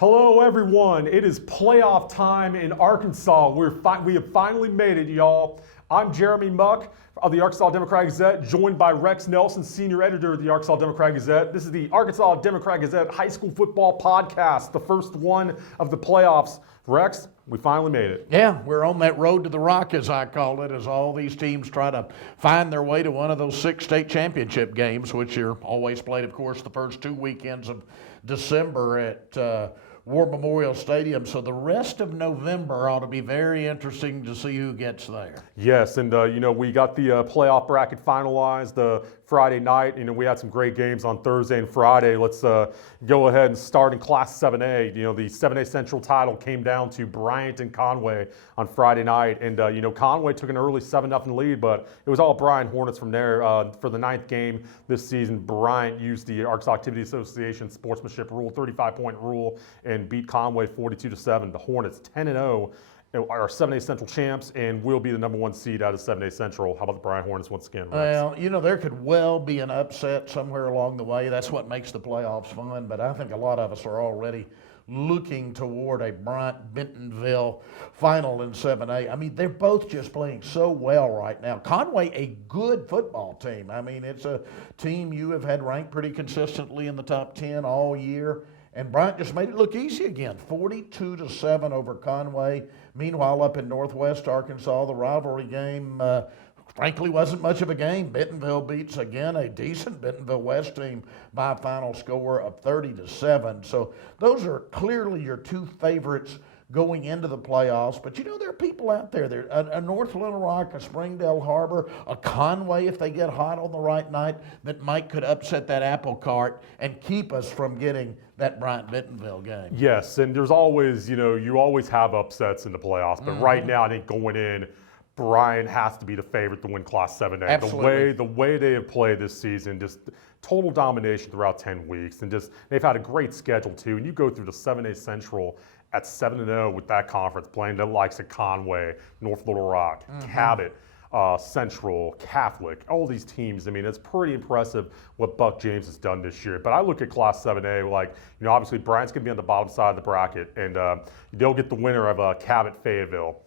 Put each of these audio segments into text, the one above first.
Hello, everyone. It is playoff time in Arkansas. We have finally made it, y'all. I'm Jeremy Muck of the Arkansas Democrat-Gazette, joined by Rex Nelson, senior editor of the Arkansas Democrat-Gazette. This is the Arkansas Democrat-Gazette High School Football Podcast, the first one of the playoffs. Rex, we finally made it. Yeah, we're on that road to the rock, as I call it, as all these teams try to find their way to one of those 6 state championship games, which are always played, of course, the first 2 weekends of December at War Memorial Stadium. So the rest of November ought to be very interesting to see who gets there. Yes, and we got the playoff bracket finalized Friday night. We had some great games on Thursday and Friday. Let's go ahead and start in Class 7A. The 7A Central title came down to Bryant and Conway on Friday night, and Conway took an early 7-0 lead, but it was all Bryant Hornets from there. For the 9th game this season, Bryant used the Arkansas Activity Association sportsmanship rule, 35-point rule, and beat Conway 42-7. The Hornets 10-0. Are 7A Central champs and will be the number 1 seed out of 7A Central. How about the Bryant Hornets once again, Rex? Well, there could well be an upset somewhere along the way. That's what makes the playoffs fun, but I think a lot of us are already looking toward a Bryant-Bentonville final in 7A. I mean, they're both just playing so well right now. Conway, a good football team. I mean, it's a team you have had ranked pretty consistently in the top 10 all year. And Bryant just made it look easy again, 42-7 over Conway. Meanwhile, up in Northwest Arkansas, the rivalry game, frankly, wasn't much of a game. Bentonville beats, again, a decent Bentonville West team by a final score of 30-7. So those are clearly your 2 favorites going into the playoffs. But there are people out there. There's a North Little Rock, a Springdale Harbor, a Conway, if they get hot on the right night, that could upset that apple cart and keep us from getting that Bryant-Bentonville game. Yes, and there's always, you always have upsets in the playoffs. But right now, I think going in, Bryant has to be the favorite to win Class 7A. Absolutely. The way they have played this season, just total domination throughout 10 weeks. And just they've had a great schedule, too. And you go through the 7A Central at 7-0 with that conference, playing the likes of Conway, North Little Rock, Cabot, Central, Catholic, all these teams. I mean, it's pretty impressive what Buck James has done this year. But I look at Class 7A, obviously Bryant's going to be on the bottom side of the bracket, and they'll get the winner of Cabot Fayetteville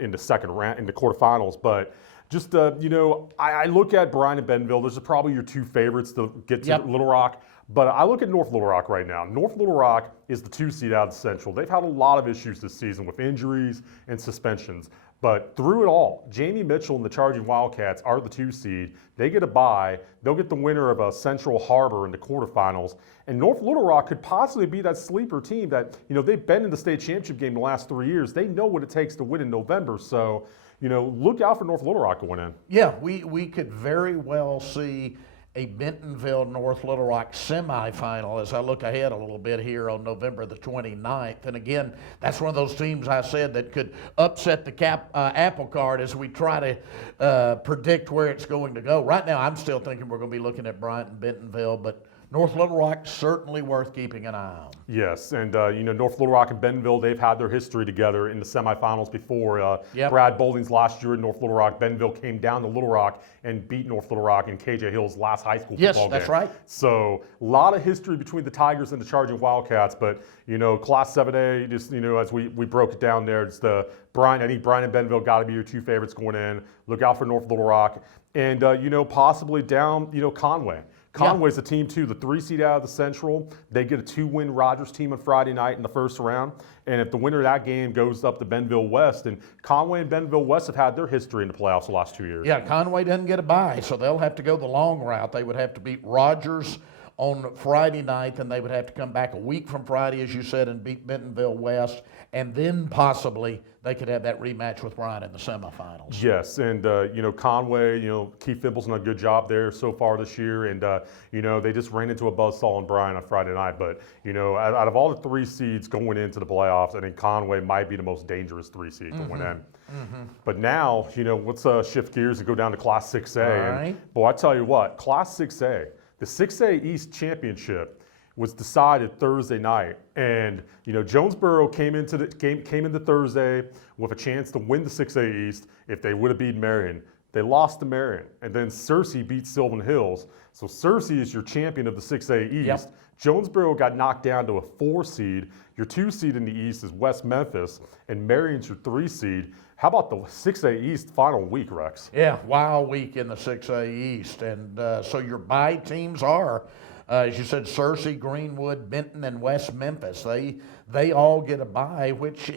in the second round, in the quarterfinals. But just, I look at Bryant and Bentonville. Those are probably your 2 favorites to get to Little Rock. But I look at North Little Rock right now. North Little Rock is the 2 seed out of the Central. They've had a lot of issues this season with injuries and suspensions. But through it all, Jamie Mitchell and the Charging Wildcats are the 2 seed. They get a bye. They'll get the winner of Central Harbor in the quarterfinals. And North Little Rock could possibly be that sleeper team that, they've been in the state championship game the last 3 years. They know what it takes to win in November. So, look out for North Little Rock going in. Yeah, we could very well see a Bentonville North Little Rock semifinal as I look ahead a little bit here on November the 29th. And again, that's one of those teams I said that could upset the apple cart as we try to predict where it's going to go. Right now, I'm still thinking we're going to be looking at Bryant and Bentonville, but North Little Rock certainly worth keeping an eye on. Yes, and North Little Rock and Bentonville, they've had their history together in the semifinals before. Yep. Brad Boulding's last year at North Little Rock, Bentonville came down to Little Rock and beat North Little Rock in KJ Hill's last high school football game. Yes, that's right. So a lot of history between the Tigers and the Charging Wildcats, but Class 7A, just as we broke it down there, it's I think Bryant and Bentonville got to be your 2 favorites going in. Look out for North Little Rock, and possibly down Conway. Conway's a team, too, the 3 seed out of the Central. They get a 2-win Rogers team on Friday night in the first round. And if the winner of that game goes up to Bentonville West, and Conway and Bentonville West have had their history in the playoffs the last 2 years. Yeah, Conway doesn't get a bye, so they'll have to go the long route. They would have to beat Rogers on Friday night, and they would have to come back a week from Friday, as you said, and beat Bentonville West, and then possibly they could have that rematch with Bryant in the semifinals. Yes, and Conway, Keith Fimple's done a good job there so far this year, and they just ran into a buzzsaw in Bryant on Friday night. But out of all the 3 seeds going into the playoffs, I think Conway might be the most dangerous 3 seed to win in. But now, let's shift gears and go down to Class 6A. All right. And, boy, I tell you what, Class 6A. The 6A East Championship was decided Thursday night, and Jonesboro came into Thursday with a chance to win the 6A East if they would have beaten Marion. They lost to Marion, and then Searcy beat Sylvan Hills. So Searcy is your champion of the 6A East. Yep. Jonesboro got knocked down to a 4 seed. Your 2 seed in the East is West Memphis, and Marion's your 3 seed. How about the 6A East final week, Rex? Yeah, wild week in the 6A East. And so your bye teams are, as you said, Searcy, Greenwood, Benton, and West Memphis. They all get a bye, which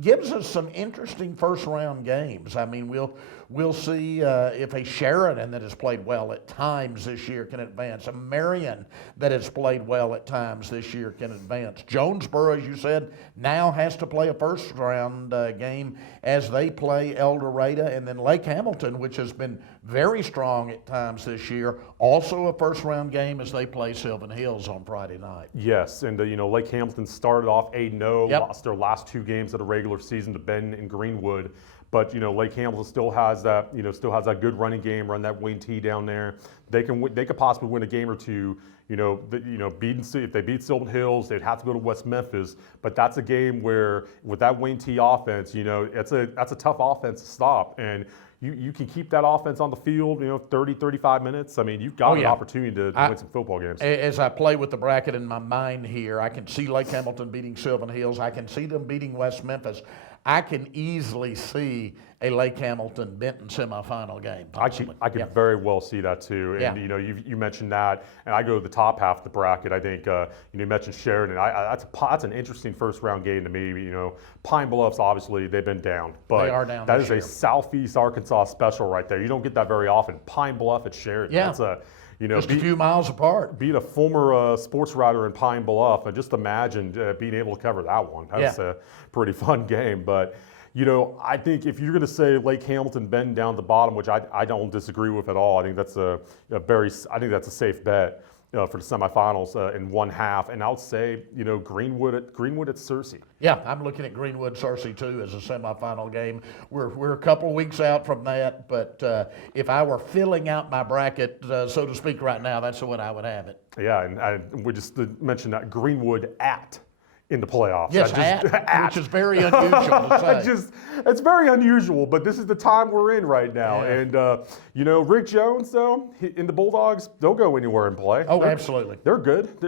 gives us some interesting first-round games. I mean, we'll see if a Sheridan that has played well at times this year can advance. A Marion that has played well at times this year can advance. Jonesboro, as you said, now has to play a first-round game as they play El Dorado, and then Lake Hamilton, which has been very strong at times this year, also a first-round game as they play Sylvan Hills on Friday night. Yes, and Lake Hamilton started off 8-0, Yep. lost their last 2 games of the regular season to Benton and Greenwood. But Lake Hamilton still has that good running game, run that wing T down there. They could possibly win a game or two. If they beat Sylvan Hills, they'd have to go to West Memphis. But that's a game where, with that wing T offense, that's a tough offense to stop. And you can keep that offense on the field, 30, 35 minutes. I mean, you've got an opportunity to win some football games. As I play with the bracket in my mind here, I can see Lake Hamilton beating Sylvan Hills. I can see them beating West Memphis. I can easily see a Lake Hamilton Benton semifinal game. I could very well see that too. And you mentioned that, and I go to the top half of the bracket. I think you mentioned Sheridan. That's an interesting first round game to me. Pine Bluffs, obviously they've been down, but they are down that this is year. a Southeast Arkansas special right there. You don't get that very often. Pine Bluff at Sheridan. Yeah. That's a just a few miles apart. Being a former sports writer in Pine Bluff, and just imagine being able to cover that one. That's a pretty fun game. But I think if you're going to say Lake Hamilton, Benton down at the bottom, which I don't disagree with at all. I think that's a safe bet for the semifinals in one half. And I'll say Greenwood at Searcy. Yeah, I'm looking at Greenwood Searcy too as a semifinal game. We're a couple weeks out from that, but if I were filling out my bracket, so to speak, right now, that's the way I would have it. Yeah, and we just mentioned that Greenwood in the playoffs. Yes, which is very unusual to say. It's very unusual, but this is the time we're in right now. Yeah. And, Rick Jones, though, in the Bulldogs, they'll go anywhere and play. Oh, absolutely. They're good.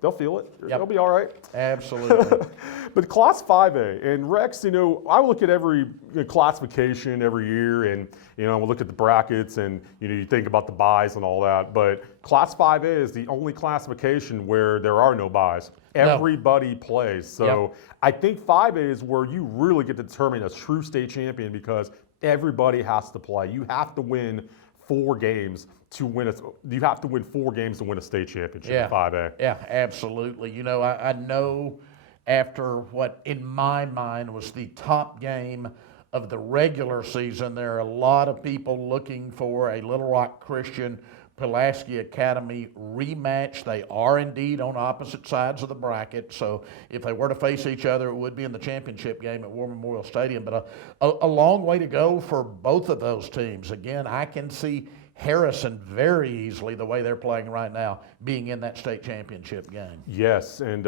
They'll feel it. They'll be all right. Absolutely. But Class 5A, and Rex, I look at every classification every year, and, we look at the brackets, and, you think about the buys and all that, but Class 5A is the only classification where there are no buys. Everybody plays. So I think 5A is where you really get to determine a true state champion because everybody has to play. You have to win 4 games to win you have to win 4 games to win a state championship in 5A. Yeah, absolutely. I know after what in my mind was the top game of the regular season, there are a lot of people looking for a Little Rock Christian Pulaski Academy rematch. They are indeed on opposite sides of the bracket, so if they were to face each other, it would be in the championship game at War Memorial Stadium. But a long way to go for both of those teams. Again, I can see Harrison very easily, the way they're playing right now, being in that state championship game. Yes, and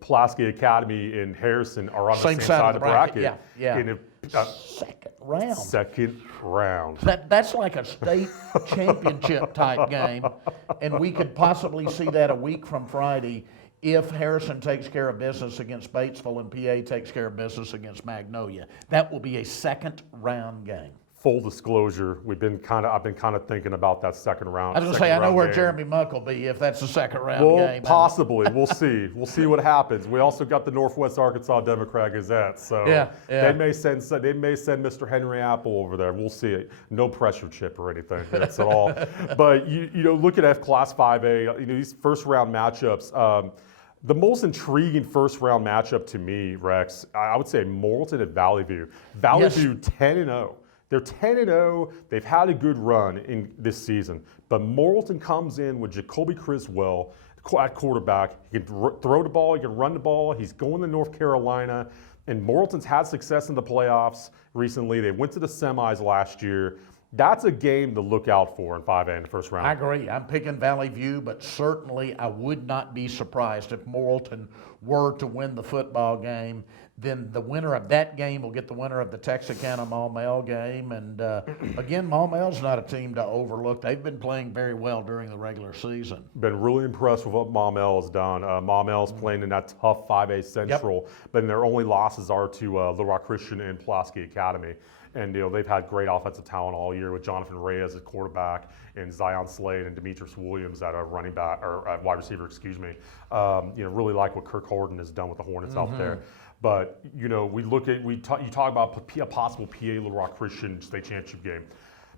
Pulaski Academy and Harrison are on the same side of the bracket. Yeah. Second round. That's like a state championship type game, and we could possibly see that a week from Friday if Harrison takes care of business against Batesville and PA takes care of business against Magnolia. That will be a second round game. Full disclosure, I've been kind of thinking about that second round. I was going to say, I know where game. Jeremy Muck will be if that's the second round game. Possibly. We'll see. We'll see what happens. We also got the Northwest Arkansas Democrat Gazette, so they may send Mr. Henry Apple over there. We'll see it. No pressure, Chip, or anything. That's at all. But looking at Class 5A, these first round matchups. The most intriguing first round matchup to me, Rex, I would say Morrilton at Valley View. Valley View 10-0. They're 10-0. They've had a good run in this season. But Morrilton comes in with Jacoby Criswell at quarterback. He can throw the ball. He can run the ball. He's going to North Carolina. And Morrilton's had success in the playoffs recently. They went to the semis last year. That's a game to look out for in 5A in the first round. I agree. I'm picking Valley View, but certainly I would not be surprised if Morrilton were to win the football game. then the winner of that game will get the winner of the Texarkana Maumelle game. And again, Maumelle's not a team to overlook. They've been playing very well during the regular season. Been really impressed with what Maumelle has done. Maumelle's playing in that tough 5A Central, but their only losses are to Little Rock Christian and Pulaski Academy. And they've had great offensive talent all year with Jonathan Reyes at quarterback and Zion Slade and Demetrius Williams at a running back or at wide receiver. Really like what Kirk Horton has done with the Hornets out there. But we you talk about a possible PA Little Rock Christian state championship game.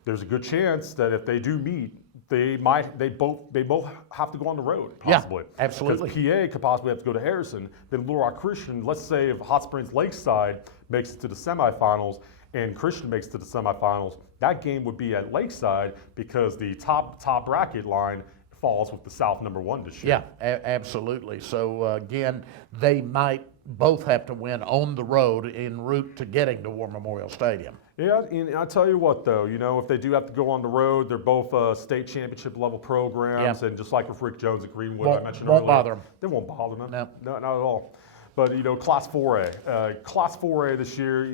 There's a good chance that if they do meet, they both have to go on the road possibly. Yeah, absolutely. Because PA could possibly have to go to Harrison. Then Little Rock Christian, let's say if Hot Springs Lakeside makes it to the semifinals and Christian makes it to the semifinals, that game would be at Lakeside because the top bracket line falls with the South #1 this year. Yeah, absolutely. So again, they might both have to win on the road en route to getting to War Memorial Stadium. Yeah, and I tell you what though, if they do have to go on the road, they're both state championship level programs, and just like with Rick Jones at Greenwood, I mentioned earlier, bother them. They won't bother them. No. Not at all. But Class 4A, Class 4A this year.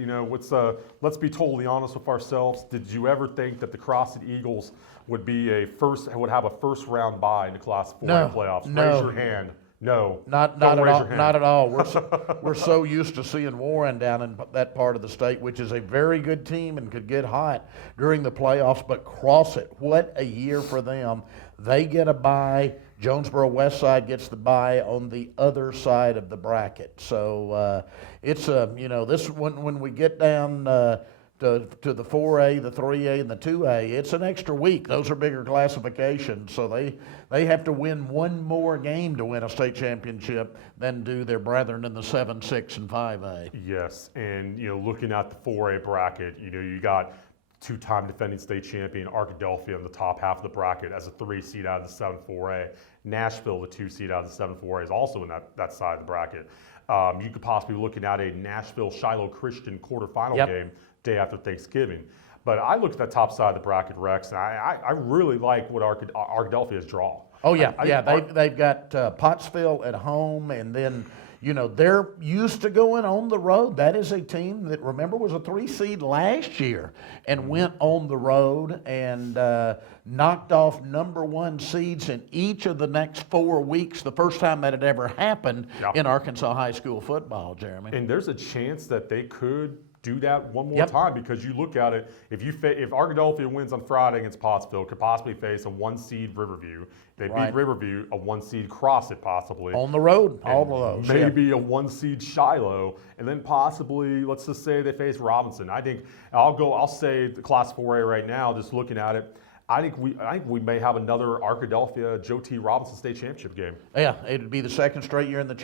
Let's be totally honest with ourselves. Did you ever think that the CrossFit Eagles would have a first round bye in the Class 4A playoffs? No. Raise your hand. No, not at all. Not at all. We're so used to seeing Warren down in that part of the state, which is a very good team and could get hot during the playoffs. But CrossFit, what a year for them! They get a bye. Jonesboro Westside gets the bye on the other side of the bracket. So it's this when we get down to the 4A, the 3A, and the 2A, it's an extra week. Those are bigger classifications, so they have to win one more game to win a state championship than do their brethren in the 7, 6, and 5A. Yes, and looking at the 4A bracket, you got two-time defending state champion Arkadelphia in the top half of the bracket as a 3 seed out of the 7-4A. Nashville, the 2 seed out of the 7-4A, is also in that side of the bracket. You could possibly be looking at a Nashville-Shiloh Christian quarterfinal game day after Thanksgiving. But I look at that top side of the bracket, Rex, and I really like what Arkadelphia's draw. Oh yeah, they've got Pottsville at home, and then they're used to going on the road. That is a team that, remember, was a 3 seed last year and went on the road and knocked off #1 seeds in each of the next 4 weeks. The first time that had ever happened in Arkansas high school football, Jeremy. And there's a chance that they could do that one more time, because you look at it, if Arkadelphia wins on Friday against Pottsville, could possibly face a 1 seed Riverview. They beat Riverview, a 1 seed CrossFit possibly. On the road, all of those. Maybe a 1 seed Shiloh, and then possibly, let's just say they face Robinson. I think I'll say the Class 4A right now, just looking at it, I think we may have another Arkadelphia Joe T. Robinson State Championship game. Yeah, it would be the second straight year in the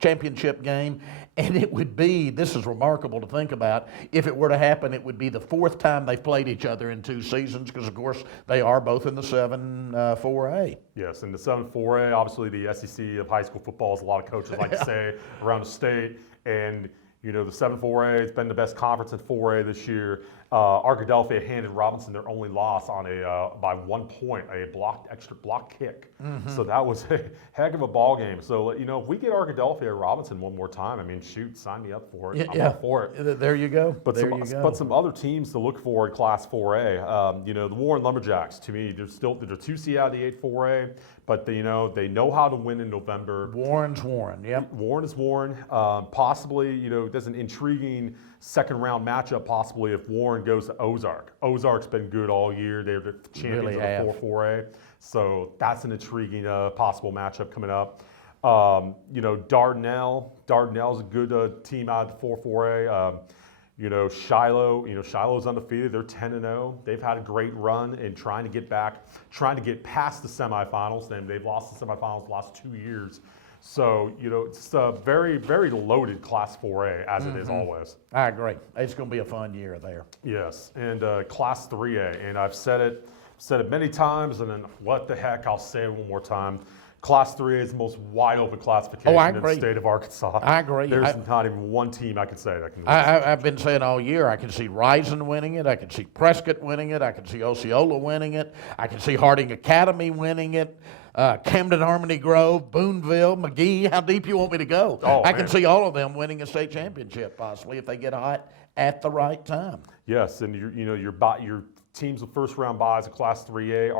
championship game, and it would be, this is remarkable to think about, if it were to happen, it would be the 4th time they've played each other in 2 seasons, because of course they are both in the 7-4A. Yes, in the 7-4A, obviously the SEC of high school football, as a lot of coaches like to say around the state, and the 7-4A has been the best conference in 4A this year. Arkadelphia handed Robinson their only loss on by 1 point, extra block kick. So that was a heck of a ball game. So if we get Arkadelphia or Robinson one more time, shoot, sign me up for it. I'm all for it. There you go. But some other teams to look for in Class 4A. The Warren Lumberjacks, to me, they're 2 seed out of the 8-4A, but they know how to win in November. Warren's Warren. Yep. Warren is Warren. Possibly, there's an intriguing second round matchup possibly if Warren goes to Ozark. Ozark's been good all year. They're the champions of the 4-4A. So that's an intriguing possible matchup coming up. Dardanelle. A good team out of the 4-4A. Shiloh's undefeated. They're 10-0. They've had a great run in trying to get past the semifinals. They've lost the semifinals the last 2 years. So, it's a very, very loaded Class 4A, as it is always. I agree. It's going to be a fun year there. Yes, and Class 3A, and I've said it many times, and then what the heck, I'll say it one more time. Class 3A is the most wide open classification in the state of Arkansas. I agree. There's not even one team I can say that can win. I've been saying all year, I can see Rison winning it, I can see Prescott winning it, I can see Osceola winning it, I can see Harding Academy winning it. Camden, Harmony Grove, Boonville, McGee. How deep you want me to go? Oh, I can man. see all of them winning a state championship possibly if they get hot at the right time. Yes, and your teams with first round buys of Class 3A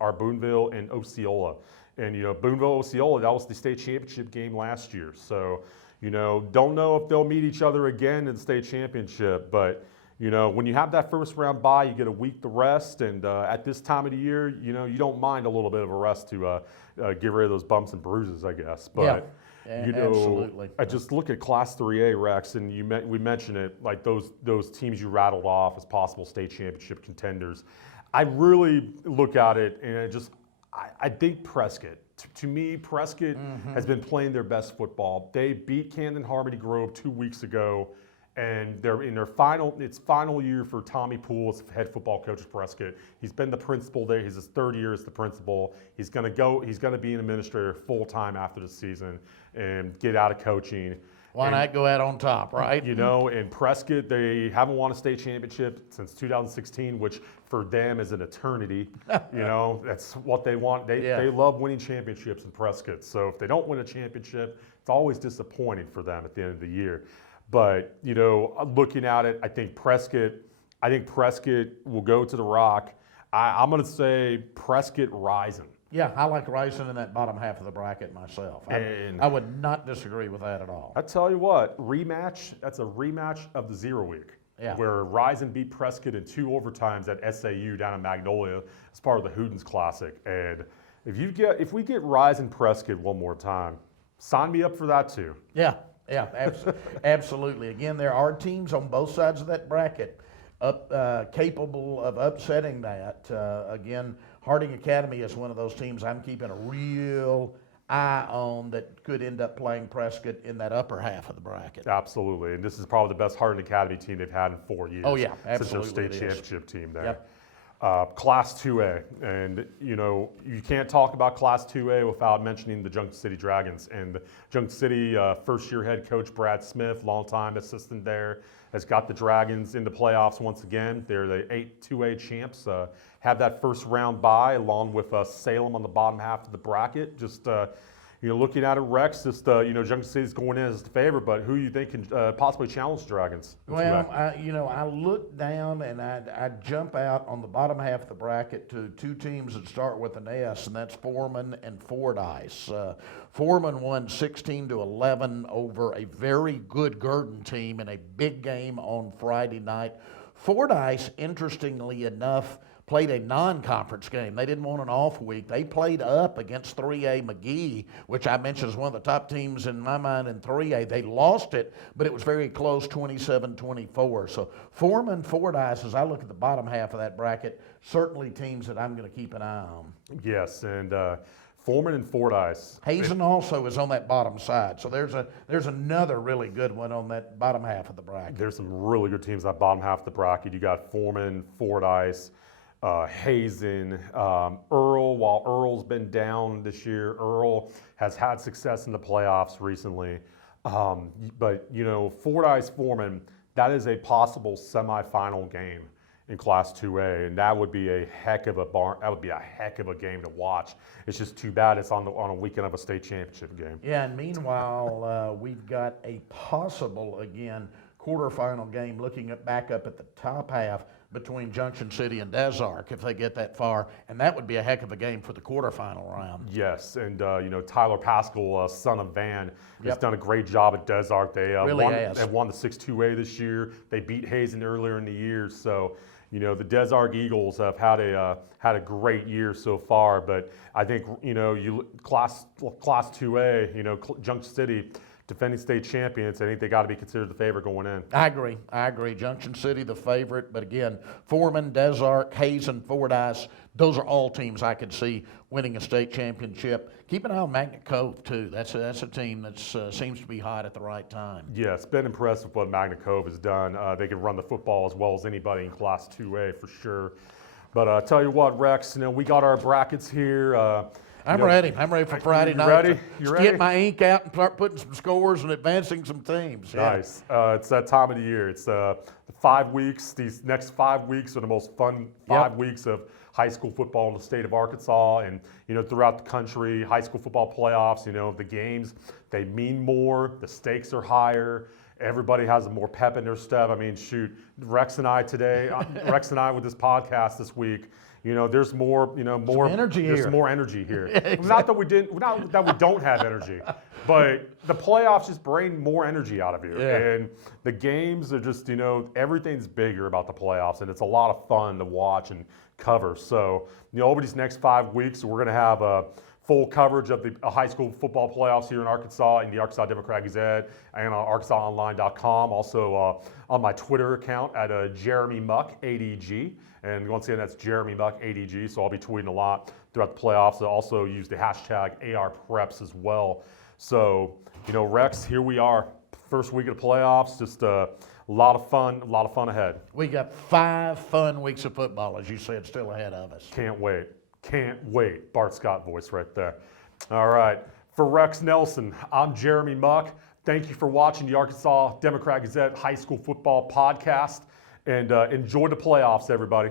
are Boonville and Osceola, and Boonville Osceola, that was the state championship game last year. So don't know if they'll meet each other again in the state championship, but when you have that first round bye, you get a week to rest, and at this time of the year, you don't mind a little bit of a rest to get rid of those bumps and bruises, I guess. But absolutely. I just look at Class 3A, Rex, and we mentioned it, like those teams you rattled off as possible state championship contenders. I really look at it, and I think Prescott. To me, Prescott has been playing their best football. They beat Camden Harmony Grove 2 weeks ago, and they're in their final year for Tommy Poole as head football coach at Prescott. He's been the principal there. He's his third year as the principal. He's going to be an administrator full time after the season and get out of coaching. Why not go out on top, right? In Prescott, they haven't won a state championship since 2016, which for them is an eternity. That's what they want. They love winning championships in Prescott. So if they don't win a championship, it's always disappointing for them at the end of the year. But, looking at it, I think Prescott will go to the Rock. I'm going to say Prescott rising. Yeah, I like Rising in that bottom half of the bracket myself. I would not disagree with that at all. I tell you what, that's a rematch of the 0 week. Yeah. Where Rising beat Prescott in 2 overtimes at SAU down in Magnolia as part of the Hootens Classic. And if we get Rising Prescott one more time, sign me up for that too. Yeah, absolutely. Again, there are teams on both sides of that bracket capable of upsetting that. Again, Harding Academy is one of those teams I'm keeping a real eye on that could end up playing Prescott in that upper half of the bracket. Absolutely, and this is probably the best Harding Academy team they've had in 4 years. Oh yeah, absolutely. Since their state championship team there. Yep. Class 2A, and you can't talk about Class 2A without mentioning the Junction City Dragons. And the Junction City first-year head coach Brad Smith, longtime assistant there, has got the Dragons into playoffs once again. They're the 2A champs. Have that first round bye along with Salem on the bottom half of the bracket. Just looking at it, Rex, Junction City's going in as the favorite, but who you think can possibly challenge the Dragons? Well, I look down and I jump out on the bottom half of the bracket to 2 teams that start with an S, and that's Foreman and Fordyce. Foreman won 16-11 over a very good Gurdon team in a big game on Friday night. Fordyce, interestingly enough, played a non-conference game. They didn't want an off week. They played up against 3A McGee, which I mentioned is one of the top teams in my mind in 3A. They lost it, but it was very close, 27-24. So Foreman, Fordyce, as I look at the bottom half of that bracket, certainly teams that I'm going to keep an eye on. Yes, and Foreman and Fordyce. Hazen also is on that bottom side. So there's another really good one on that bottom half of the bracket. There's some really good teams on that bottom half of the bracket. You got Foreman, Fordyce, Hazen, Earl. While Earl's been down this year, Earl has had success in the playoffs recently. But Fordyce Foreman, that is a possible semifinal game in Class 2A, and that would be a heck of a game to watch. It's just too bad it's on a weekend of a state championship game. Yeah, and meanwhile, we've got a possible quarterfinal game looking back up at the top half between Junction City and Des Arc if they get that far, and that would be a heck of a game for the quarterfinal round. Yes, and Tyler Pascal, son of Van, has Yep. done a great job at Des Arc. They Really has. They won the 6-2A this year. They beat Hazen earlier in the year, so the Des Arc Eagles have had a great year so far. But I think Class 2A, Junction City, defending state champions, I think they got to be considered the favorite going in. I agree. Junction City, the favorite, but again, Foreman, Des Arc, Hazen, Fordyce, those are all teams I could see winning a state championship. Keep an eye on Magnet Cove, too. That's a team that seems to be hot at the right time. Yes, been impressed with what Magnet Cove has done. They can run the football as well as anybody in Class 2A for sure. But tell you what, Rex, we got our brackets here. I'm ready. I'm ready for Friday night. Ready? You ready? Get my ink out and start putting some scores and advancing some teams. Yeah. Nice. It's that time of the year. It's the 5 weeks. These next 5 weeks are the most fun 5 weeks of high school football in the state of Arkansas and, throughout the country, high school football playoffs, the games, they mean more, the stakes are higher. Everybody has more pep in their step. I mean, shoot, Rex and I with this podcast this week, there's more, more energy there's here. more energy here. Yeah, exactly. Not that we don't have energy, but the playoffs just bring more energy out of you. Yeah. And the games are just, everything's bigger about the playoffs, and it's a lot of fun to watch and cover. So, over these next 5 weeks, we're going to have a full coverage of the high school football playoffs here in Arkansas in the Arkansas Democrat-Gazette and on ArkansasOnline.com. Also on my Twitter account at Jeremy Muck ADG. And once again, that's Jeremy Muck ADG. So I'll be tweeting a lot throughout the playoffs. I also use the hashtag ARPreps as well. So, Rex, here we are. First week of the playoffs. Just a lot of fun ahead. We got 5 fun weeks of football, as you said, still ahead of us. Can't wait. Can't wait. Bart Scott voice right there. All right. For Rex Nelson, I'm Jeremy Muck. Thank you for watching the Arkansas Democrat-Gazette High School Football Podcast. And enjoy the playoffs, everybody.